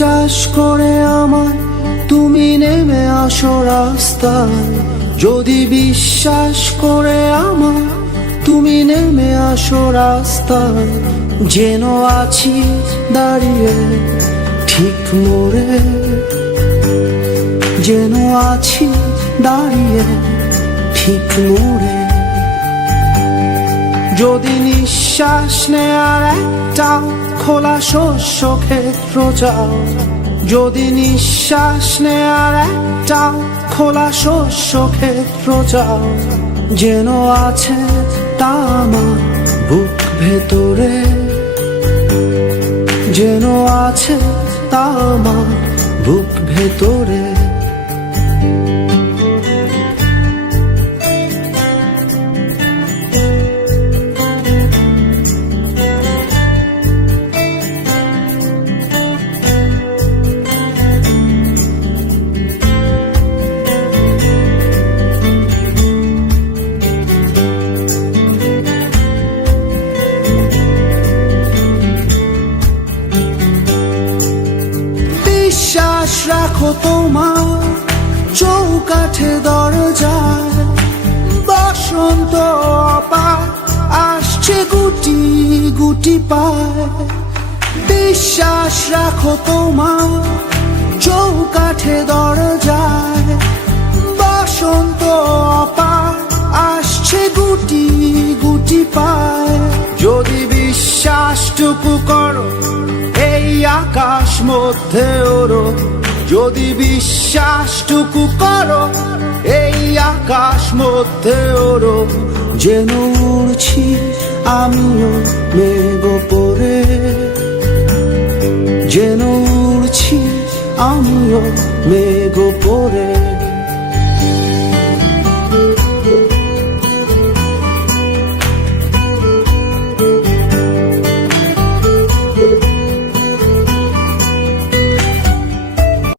বিশ্বাস করে আমায় তুমি নেমে আসো রাস্তায়, যদি বিশ্বাস করে আমায় তুমি নেমে আসো রাস্তায়, যেন আছি দাঁড়িয়ে ঠিক মোড়ে, যেন আছি দাঁড়িয়ে ঠিক মোড়ে। যদি নিঃশ্বাস নেয়ার একটা খোলা শস্য ক্ষেত্র চাও, যদি নিঃশ্বাস নেয়ার একটা খোলা শস্য ক্ষেত্র চাও, যেন আছে তা আমার বুক ভেতরে, যেন আছে তা আমার বুক ভেতরে। বিশ্বাস রাখো তোমার চৌকাঠে দরজায়, বসন্ত অপার আসছে গুটি গুটি পায়। বিশ্বাস রাখো তোমার চৌকাঠে দরজায়, বসন্ত অপার আসছে গুটি গুটি পায়। যদি বিশ্বাসটুকু করো এই আকাশ মধ্যে ওরো, যদি বিশ্বাসটুকু করো এই আকাশ মধ্যে ওরো, যেন উড়ছি আমিও মেঘ পরে, যেন উড়ছি আমিও মেঘ পরে।